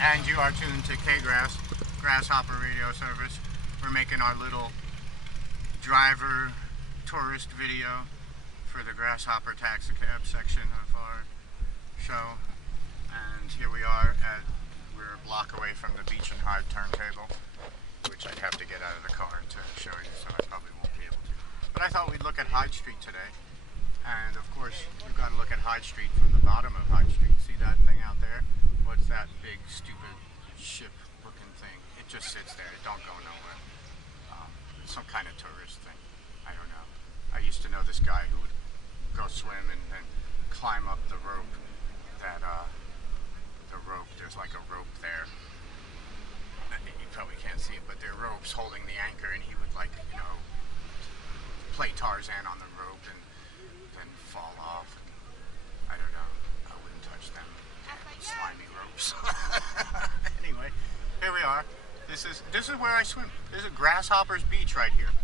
And you are tuned to Grasshopper radio service. We're making our little driver tourist video for the Grasshopper taxicab section of our show. And here we are we're a block away from the Ellis and Hyde turntable, which I'd have to get out of the car to show you, so I probably won't be able to. But I thought we'd look at Hyde Street today. And of course, you've got to look at Hyde Street from the bottom of Hyde Street. See that thing out there? What's that big, stupid ship-looking thing? It just sits there. It don't go nowhere. It's some kind of tourist thing. I don't know. I used to know this guy who would go swim and then climb up the rope. There's like a rope there. You probably can't see it, but there are ropes holding the anchor, and he would, like, you know, play Tarzan on the rope and then fall off. And I don't know. I wouldn't touch them. Slimy ropes. Anyway, here we are. This is where I swim. This is Grasshopper's Beach right here.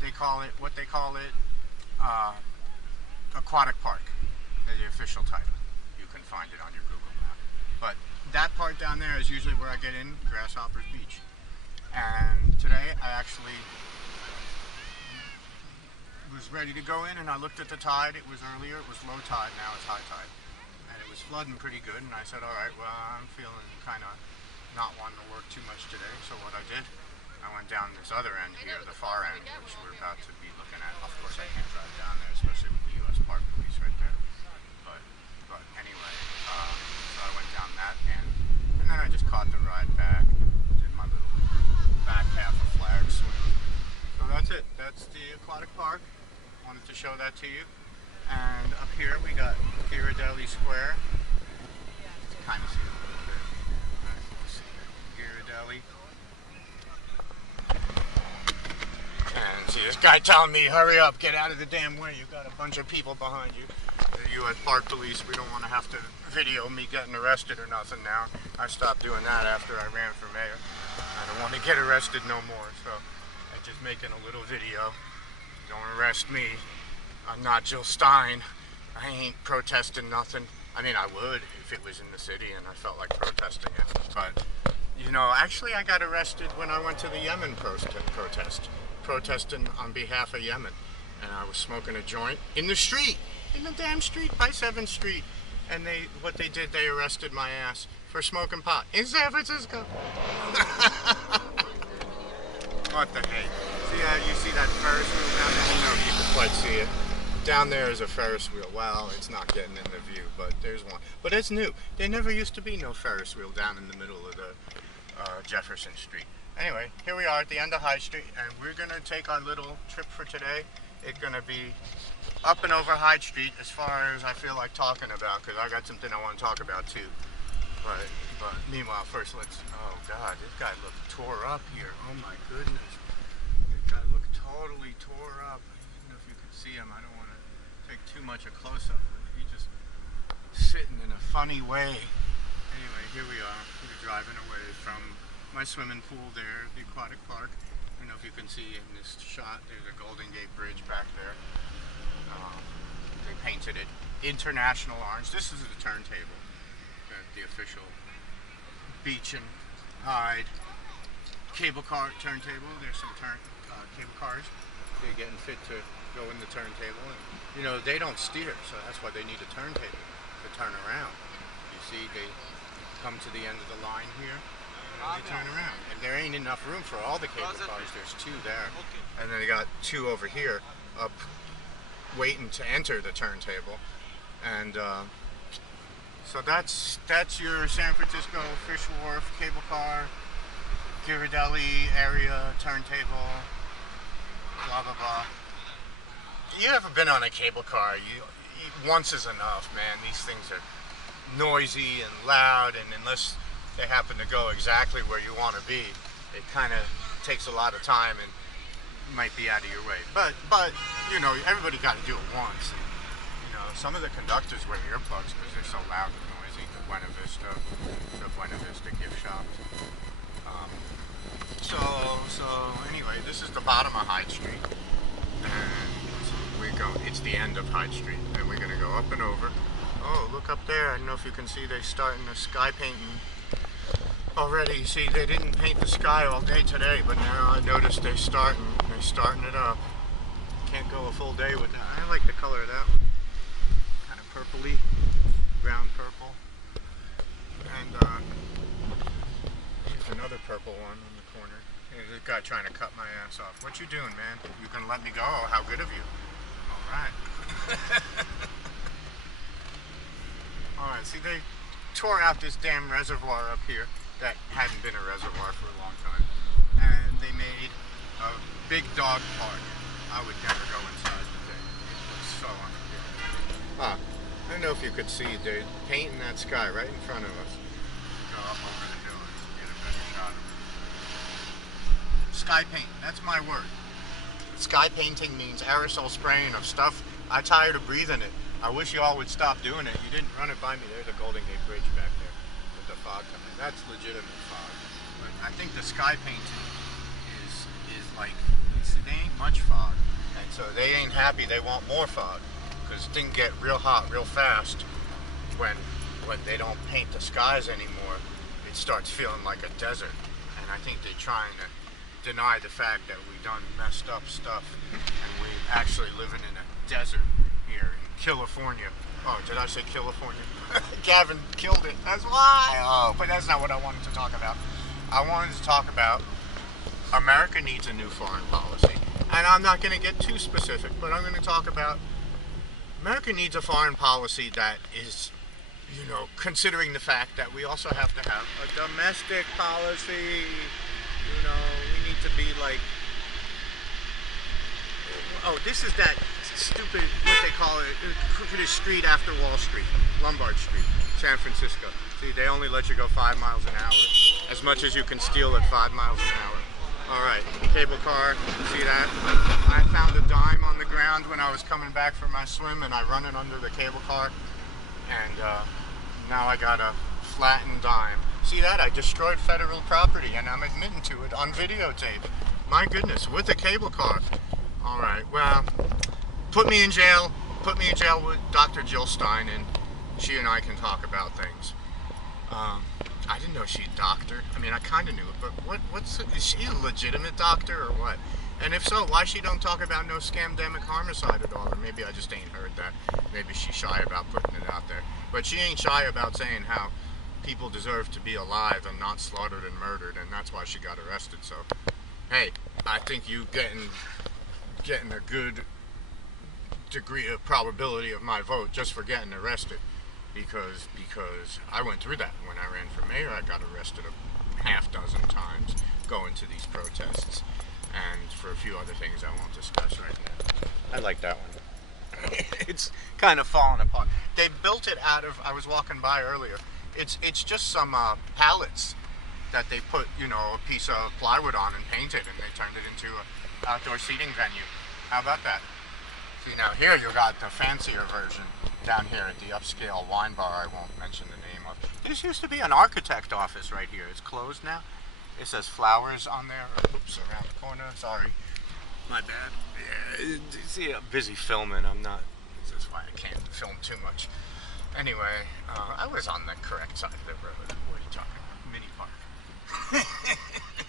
They call it Aquatic Park. Is the official title. You can find it on your Google map. But that part down there is usually where I get in, Grasshopper's Beach. And today I actually was ready to go in, and I looked at the tide. It was earlier, it was low tide, now it's high tide. And it was flooding pretty good, and I said, all right, well, I'm feeling kind of not wanting to work too much today. So what I did, I went down this other end here, the far end, which we're about to be looking at. Of course, I can't drive down there, especially with the U.S. Park Police right there. But anyway, so I went down that end, and then I just caught the ride back, did my little back half of flag swim. So that's it. That's the Aquatic Park. Wanted to show that to you. And up here we got Ghirardelli Square. Kind of see it a little bit. Ghirardelli. And see this guy telling me, hurry up, get out of the damn way. You've got a bunch of people behind you. The U.S. Park Police, we don't want to have to video me getting arrested or nothing now. I stopped doing that after I ran for mayor. I don't want to get arrested no more, so I'm just making a little video. Don't arrest me. I'm not Jill Stein. I ain't protesting nothing. I mean, I would if it was in the city and I felt like protesting it. But, you know, actually I got arrested when I went to the Yemen protesting on behalf of Yemen. And I was smoking a joint in the street, in the damn street by 7th Street. And what they did, they arrested my ass for smoking pot in San Francisco. What the heck? See you see that Ferris wheel down there? I don't know if you can quite see it. Down there is a Ferris wheel. Well, it's not getting in the view, but there's one. But it's new. There never used to be no Ferris wheel down in the middle of the Jefferson Street. Anyway, here we are at the end of High Street, and we're going to take our little trip for today. It's going to be up and over Hyde Street as far as I feel like talking about, because I got something I want to talk about too. But meanwhile, first oh God, this guy looked tore up here. Oh my goodness. This guy looked totally tore up. I don't know if you can see him. I don't want to take too much a close-up. He's just sitting in a funny way. Anyway, here we are. We're driving away from my swimming pool there, the Aquatic Park. I don't know if you can see in this shot, there's a Golden Gate Bridge back there. They painted it international orange. This is the turntable, the official Ellis and Hyde cable car turntable. There's some cable cars. They're getting fit to go in the turntable. And, you know, they don't steer, so that's why they need a turntable to turn around. You see, they come to the end of the line here, and they turn around. And there ain't enough room for all the cable cars. There's 2 there, and then they got 2 over here, up, waiting to enter the turntable. And so that's your San Francisco Fish Wharf cable car, Ghirardelli area turntable, blah blah blah. You ever been on a cable car? Once is enough, man. These things are noisy and loud, and unless they happen to go exactly where you want to be, it kind of takes a lot of time and might be out of your way. But you know, everybody got to do it once. And, you know, some of the conductors wear earplugs because they're so loud and noisy. The Buena Vista gift shop. So anyway, this is the bottom of Hyde Street, and it's the end of Hyde Street, and we're gonna go up and over. Oh, look up there! I don't know if you can see they're starting the sky painting already. See, they didn't paint the sky all day today, but now I noticed they're starting it up. Can't go a full day with that. I like the color of that one. Kind of purpley, brown purple. And here's another purple one on the corner. Here's a guy trying to cut my ass off. What you doing, man? You gonna let me go? Oh, how good of you. All right. All right, see, they tore out this damn reservoir up here that hadn't been a reservoir for a long time. And they made a big dog park. I would never go inside the thing. It looks so unforgiving. I don't know if you could see, they're painting that sky right in front of us. Go up over the hill and get a better shot of it. Sky paint, that's my word. Sky painting means aerosol spraying of stuff. I'm tired of breathing it. I wish you all would stop doing it. You didn't run it by me. There's a Golden Gate Bridge back there with the fog coming. That's legitimate fog. But I think the sky painting is like, they ain't much fog. And so they ain't happy. They want more fog. Because things get real hot real fast when they don't paint the skies anymore. It starts feeling like a desert. And I think they're trying to deny the fact that we done messed up stuff and we actually living in a desert here in California. Oh, did I say California? Gavin killed it. That's why. Oh, but that's not what I wanted to talk about. I wanted to talk about America needs a new foreign policy. And I'm not going to get too specific, but I'm going to talk about America needs a foreign policy that is, you know, considering the fact that we also have to have a domestic policy. You know, we need to be like, oh, this is that stupid, what they call it, crookedest street after Wall Street, Lombard Street, San Francisco. See, they only let you go 5 miles an hour, as much as you can steal at 5 miles an hour. All right, cable car, see that? I found a dime on the ground when I was coming back from my swim, and I run it under the cable car, and now I got a flattened dime. See that? I destroyed federal property, and I'm admitting to it on videotape. My goodness, with a cable car. All right, well, put me in jail with Dr. Jill Stein, and she and I can talk about things. I didn't know she'd doctor. I mean, I kind of knew it, but is she a legitimate doctor or what? And if so, why she don't talk about no scamdemic homicide at all? Or maybe I just ain't heard that. Maybe she's shy about putting it out there. But she ain't shy about saying how people deserve to be alive and not slaughtered and murdered, and that's why she got arrested. So, hey, I think you getting a good degree of probability of my vote just for getting arrested, because I went through that when I ran for mayor. I got arrested a half dozen times going to these protests, and for a few other things I won't discuss right now. I like that one. It's kind of falling apart. They built it out of, I was walking by earlier, it's just some pallets that they put, you know, a piece of plywood on and painted, and they turned it into an outdoor seating venue. How about that? See, now here you got the fancier version down here at the upscale wine bar I won't mention the name of. This used to be an architect office right here. It's closed now. It says flowers on there. Oops, around the corner. Sorry. My bad. Yeah, see, I'm busy filming. This is why I can't film too much. Anyway, I was on the correct side of the road. What are you talking about? Mini park.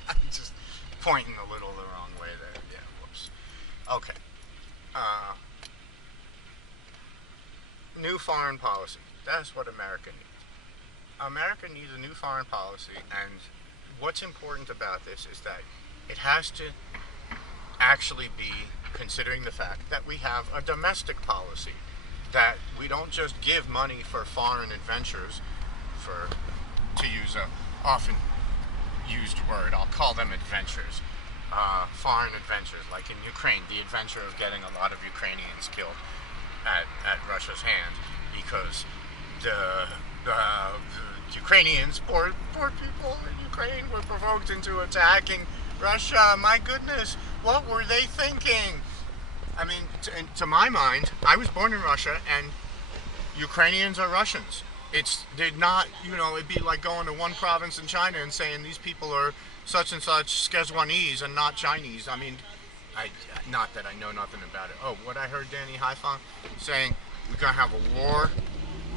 I'm just pointing a little the wrong way there. Yeah, whoops. Okay. New foreign policy. That's what America needs. America needs a new foreign policy, and what's important about this is that it has to actually be considering the fact that we have a domestic policy, that we don't just give money for foreign adventures, to use a often used word, I'll call them adventures, foreign adventures, like in Ukraine, the adventure of getting a lot of Ukrainians killed at Russia's hand, because the Ukrainians, poor people in Ukraine, were provoked into attacking Russia. My goodness, what were they thinking? I mean, to my mind, I was born in Russia, and Ukrainians are Russians. They're not, you know, it'd be like going to one province in China and saying these people are such and such Szechuanese and not Chinese. I mean, not that I know nothing about it. Oh, what I heard Danny Haifong saying, we're going to have a war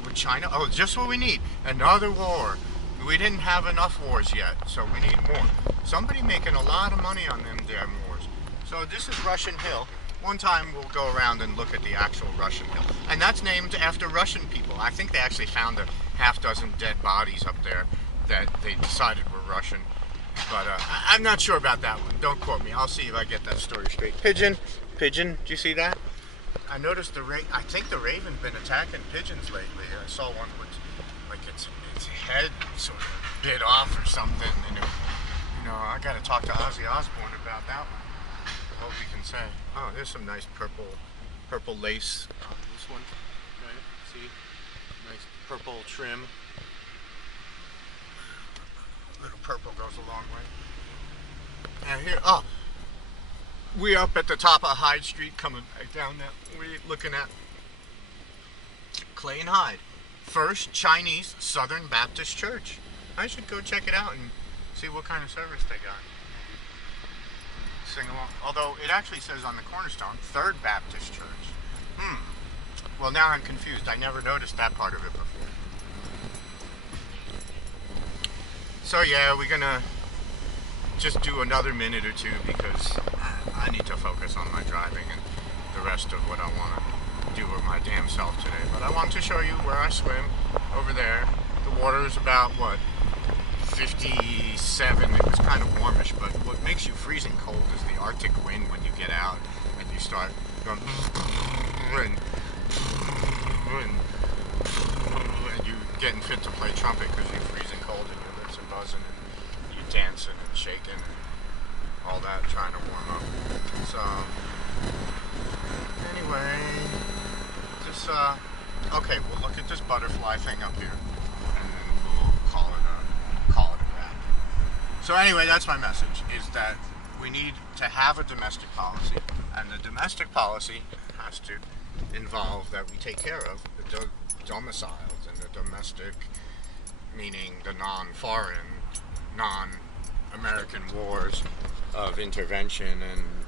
with China. Oh, just what we need. Another war. We didn't have enough wars yet, so we need more. Somebody making a lot of money on them damn wars. So this is Russian Hill. One time we'll go around and look at the actual Russian Hill. And that's named after Russian people. I think they actually found a half-dozen dead bodies up there that they decided were Russian. But I'm not sure about that one. Don't quote me. I'll see if I get that story straight. Pigeon. Pigeon. Do you see that? I noticed I think the raven's been attacking pigeons lately. I saw one with like its head sort of bit off or something. And I got to talk to Ozzy Osbourne about that one. I hope he can say. Oh, there's some nice purple lace on this one. Right? See? Nice purple trim. Little purple goes a long way. And here, we're up at the top of Hyde Street, coming back down that. We're looking at Clay and Hyde, First Chinese Southern Baptist Church. I should go check it out and see what kind of service they got. Sing along. Although it actually says on the cornerstone, Third Baptist Church. Well, now I'm confused. I never noticed that part of it before. So yeah, we're gonna just do another minute or two because I need to focus on my driving and the rest of what I want to do with my damn self today. But I want to show you where I swim over there. The water is about, what, 57. It was kind of warmish, but what makes you freezing cold is the Arctic wind when you get out and you start going and you're getting fit to play trumpet because you're freezing cold and your lips are buzzing and you're dancing and shaking and all that, trying to warm up. So anyway, just okay, we'll look at this butterfly thing up here and then we'll call it a wrap. So anyway, that's my message, is that we need to have a domestic policy, and the domestic policy has to involve that we take care of the domiciles and the domestic, meaning the non-foreign, non-American wars of intervention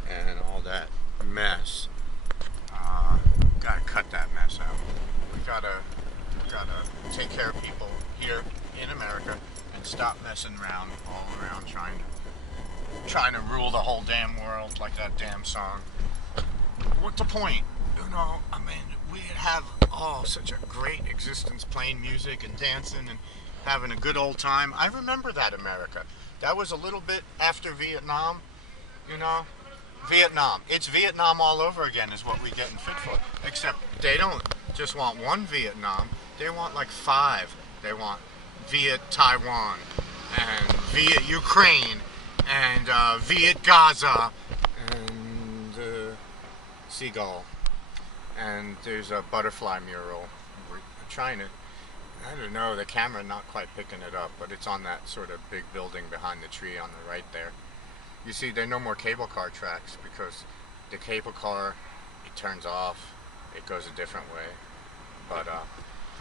and all that mess. Gotta cut that mess out. We gotta take care of people here in America and stop messing around all around trying to rule the whole damn world like that damn song. What's the point? I mean, we have such a great existence playing music and dancing and having a good old time. I remember that America. That was a little bit after Vietnam, Vietnam. It's Vietnam all over again is what we're getting fit for. Except they don't just want one Vietnam. They want like 5. They want Viet Taiwan and Viet Ukraine and Viet Gaza and Seagull. And there's a butterfly mural. We're trying to, I don't know, the camera not quite picking it up, but it's on that sort of big building behind the tree on the right there. You see, there are no more cable car tracks because the cable car, it turns off, it goes a different way. But,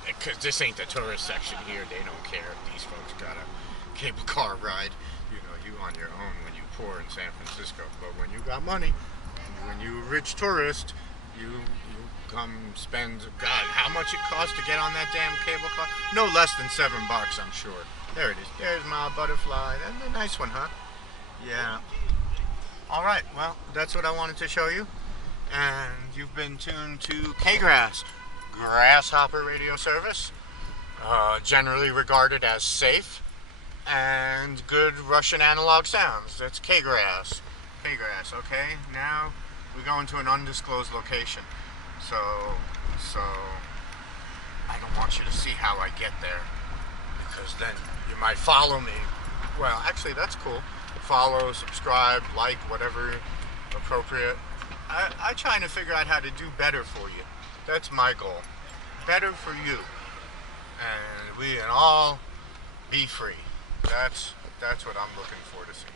because this ain't the tourist section here, they don't care if these folks got a cable car ride, you on your own when you poor in San Francisco. But when you got money, when you a rich tourist, you come spend, God, how much it costs to get on that damn cable car? No less than $7, I'm sure. There it is. There's my butterfly. That's a nice one, huh? Yeah. Alright, well, that's what I wanted to show you. And you've been tuned to K-Grass, Grasshopper radio service. Generally regarded as safe and good Russian analog sounds. That's K-Grass. K-Grass, okay? Now we're going to an undisclosed location. So I don't want you to see how I get there, because then you might follow me. Well, actually, that's cool. Follow, subscribe, like, whatever appropriate. I'm trying to figure out how to do better for you. That's my goal. Better for you. And we can all be free. That's what I'm looking for to see.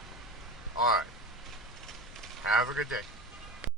Alright. Have a good day.